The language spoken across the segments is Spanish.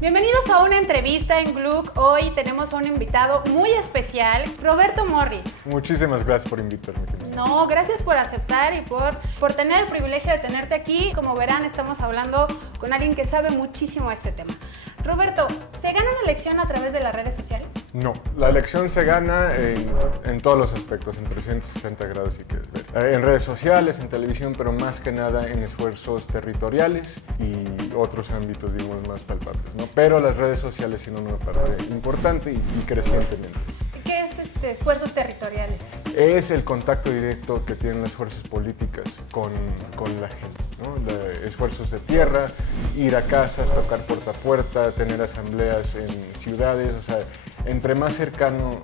Bienvenidos a una entrevista en Gluck. Hoy tenemos a un invitado muy especial, Roberto Morris. Muchísimas gracias por invitarme. No, gracias por aceptar y por tener el privilegio de tenerte aquí. Como verán, estamos hablando con alguien que sabe muchísimo de este tema. Roberto, ¿se gana una elección a través de las redes sociales? No, la elección se gana en todos los aspectos, en 360 grados si quieres ver. En redes sociales, en televisión, pero más que nada en esfuerzos territoriales y otros ámbitos, digamos, más palpables, ¿no? Pero las redes sociales son una parte importante y crecientemente. ¿Qué es esfuerzos territoriales? Es el contacto directo que tienen las fuerzas políticas con la gente, ¿no? Esfuerzos de tierra, ir a casas, tocar puerta a puerta, tener asambleas en ciudades, o sea, entre más cercano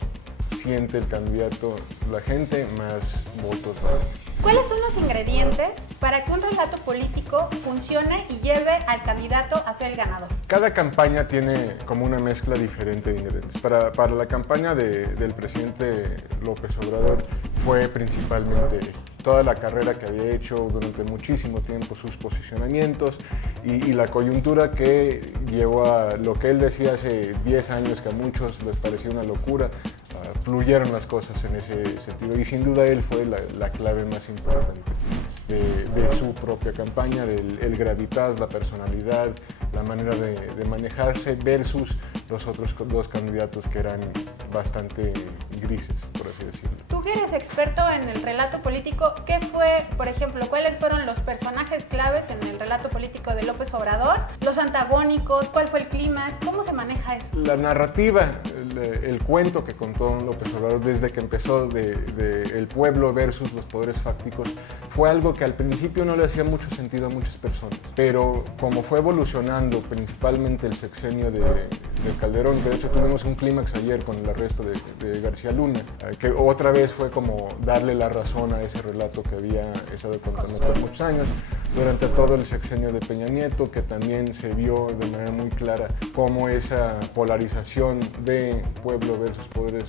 siente el candidato la gente, más votos va a dar. ¿Cuáles son los ingredientes para que un relato político funcione y lleve al candidato a ser el ganador? Cada campaña tiene como una mezcla diferente de ingredientes. Para la campaña del presidente López Obrador fue principalmente toda la carrera que había hecho durante muchísimo tiempo, sus posicionamientos y la coyuntura que llevó a lo que él decía hace 10 años, que a muchos les parecía una locura. Fluyeron las cosas en ese sentido y sin duda él fue la clave más importante de su propia campaña, el gravitas, la personalidad, la manera de manejarse versus los otros dos candidatos que eran bastante grises, por así decirlo. Tú que eres experto en el relato político, ¿qué fue, por ejemplo, cuáles fueron los personajes claves en el relato político de López Obrador? ¿Los antagónicos? ¿Cuál fue el clímax? ¿Cómo se maneja eso? La narrativa, el cuento que contó López Obrador desde que empezó de el pueblo versus los poderes fácticos fue algo que al principio no le hacía mucho sentido a muchas personas, pero como fue evolucionando principalmente el sexenio de Calderón, que de hecho tuvimos un clímax ayer con el arresto de García Luna, que otra vez fue como darle la razón a ese relato que había estado contando por muchos años, durante todo el sexenio de Peña Nieto, que también se vio de manera muy clara cómo esa polarización de pueblo versus poderes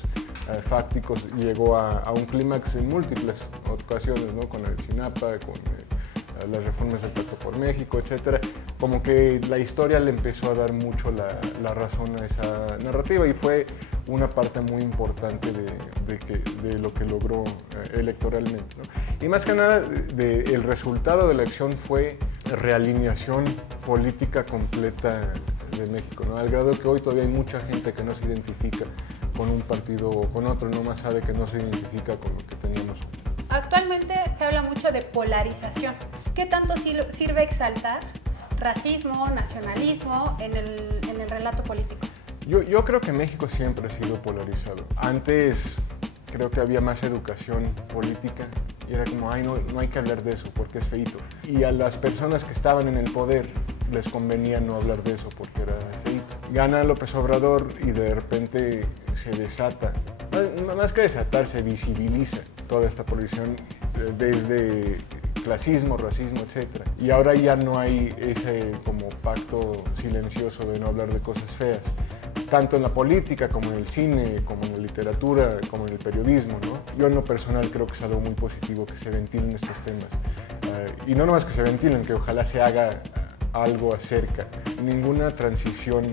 fácticos llegó a un clímax en múltiples ocasiones, ¿no? Con el SINAPA, con las reformas del Pacto por México, etcétera. Como que la historia le empezó a dar mucho la razón a esa narrativa y fue una parte muy importante de lo que logró electoralmente, ¿no? Y más que nada, el resultado de la elección fue realineación política completa de México, ¿no? Al grado que hoy todavía hay mucha gente que no se identifica con un partido o con otro, no más sabe que no se identifica con lo que teníamos. Actualmente se habla mucho de polarización. ¿Qué tanto sirve exaltar racismo, nacionalismo en el relato político? Yo creo que México siempre ha sido polarizado. Antes creo que había más educación política y era como, ay, no hay que hablar de eso porque es feíto. Y a las personas que estaban en el poder les convenía no hablar de eso porque era feíto. Gana López Obrador y de repente se desata, más que desatar, se visibiliza toda esta polarización desde clasismo, racismo, etc. Y ahora ya no hay ese como pacto silencioso de no hablar de cosas feas, tanto en la política como en el cine, como en la literatura, como en el periodismo, ¿no? Yo en lo personal creo que es algo muy positivo que se ventilen estos temas. Y no nomás que se ventilen, que ojalá se haga algo acerca. Ninguna transición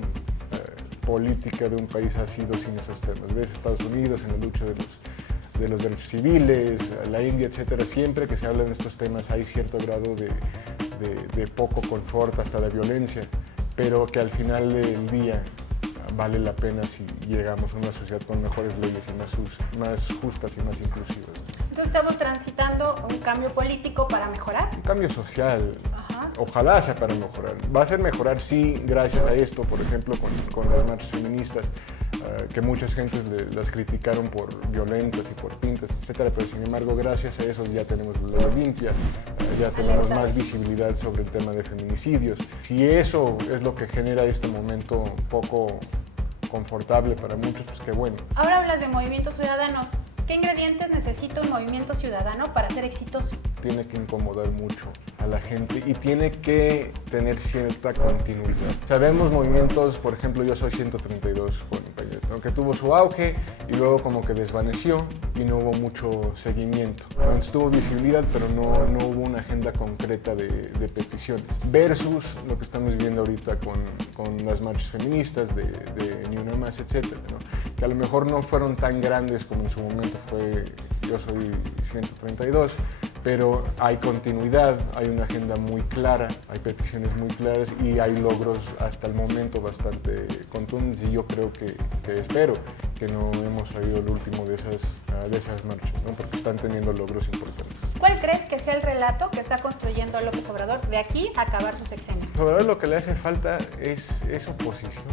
política de un país ha sido sin esos temas. Ves Estados Unidos en la lucha de los derechos civiles, la India, etcétera. Siempre que se habla de estos temas hay cierto grado de poco confort, hasta de violencia, pero que al final del día vale la pena si llegamos a una sociedad con mejores leyes y más justas y más inclusivas. Entonces estamos transitando un cambio político para mejorar. Un cambio social. Ajá. Ojalá sea para mejorar. Va a ser mejorar, sí, gracias a esto, por ejemplo, con las marchas feministas, que muchas gentes las criticaron por violentas y por pintas, etcétera, pero sin embargo, gracias a eso ya tenemos la ley limpia, ya tenemos más visibilidad sobre el tema de feminicidios. Si eso es lo que genera este momento poco confortable para muchos, pues qué bueno. Ahora hablas de movimientos ciudadanos. ¿Qué ingredientes necesita un movimiento ciudadano para ser exitoso? Tiene que incomodar mucho a la gente y tiene que tener cierta continuidad. Sabemos movimientos, por ejemplo, yo soy 132 con Peña Nieto. que tuvo su auge y luego como que desvaneció y no hubo mucho seguimiento. Entonces tuvo visibilidad, pero no hubo una agenda concreta de peticiones. Versus lo que estamos viviendo ahorita con las marchas feministas de Ni Una Más, etcétera, ¿no? Que a lo mejor no fueron tan grandes como en su momento fue Yo Soy 132, pero hay continuidad, hay una agenda muy clara, hay peticiones muy claras y hay logros hasta el momento bastante contundentes, y yo creo que espero que no hemos oído el último de esas marchas, ¿no? Porque están teniendo logros importantes. ¿Cuál crees que sea el relato que está construyendo López Obrador de aquí a acabar su sexenio? Obrador lo que le hace falta es oposición.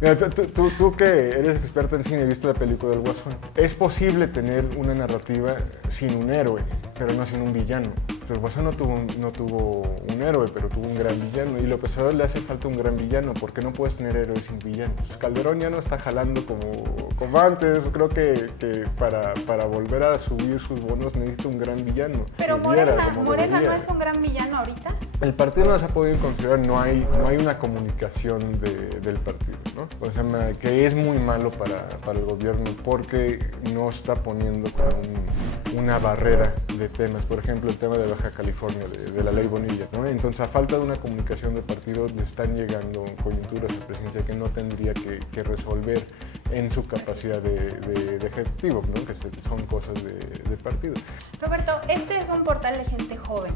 Mira, tú que eres experto en cine, viste la película del Guasón. Es posible tener una narrativa sin un héroe, pero no sin un villano. El Guasón no tuvo un héroe, pero tuvo un gran villano. Y López Obrador le hace falta un gran villano, porque no puedes tener héroes sin villanos. Calderón ya no está jalando como antes. Creo que para volver a subir sus bonos necesita un gran villano. Pero Morena no es un gran villano ahorita. El partido no se ha podido considerar, no hay una comunicación del partido, ¿no? O sea, que es muy malo para el gobierno porque no está poniendo como una barrera de temas. Por ejemplo, el tema de Baja California, de la ley Bonilla, ¿no? Entonces, a falta de una comunicación de partido, le están llegando coyunturas a presidencia que no tendría que resolver en su capacidad de ejecutivo, ¿no? Que son cosas de partido. Roberto, este es un portal de gente joven.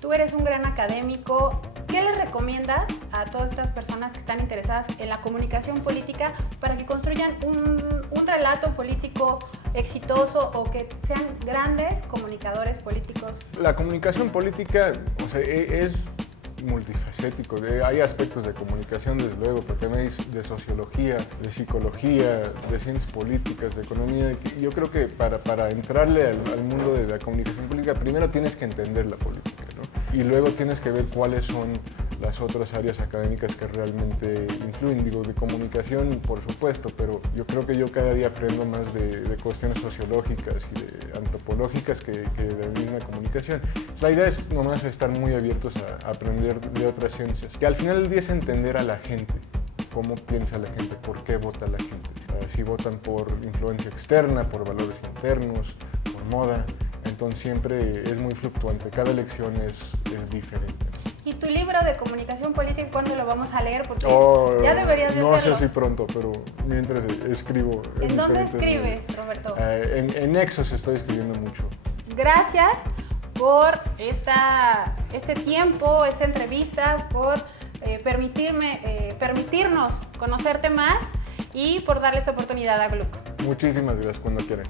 Tú eres un gran académico. ¿Qué les recomiendas a todas estas personas que están interesadas en la comunicación política para que construyan un relato político exitoso o que sean grandes comunicadores políticos? La comunicación política, o sea, es multifacético. Hay aspectos de comunicación, desde luego, pero también hay de sociología, de psicología, de ciencias políticas, de economía. Yo creo que para entrarle al mundo de la comunicación política, primero tienes que entender la política, ¿no? Y luego tienes que ver cuáles son las otras áreas académicas que realmente influyen. Digo, de comunicación, por supuesto, pero yo creo que yo cada día aprendo más de cuestiones sociológicas y de antropológicas que de la misma comunicación. La idea es nomás estar muy abiertos a aprender de otras ciencias, que al final del día es entender a la gente, cómo piensa la gente, por qué vota la gente, si votan por influencia externa, por valores internos, por moda. Entonces siempre es muy fluctuante, cada elección es diferente. ¿Y tu libro de comunicación política cuándo lo vamos a leer? Porque ya deberías de no hacerlo. No sé si pronto, pero mientras escribo. ¿En dónde escribes, Roberto? En Nexos estoy escribiendo mucho. Gracias por este tiempo, esta entrevista, por permitirnos conocerte más y por darle esta oportunidad a Gluck. Muchísimas gracias, cuando quieran.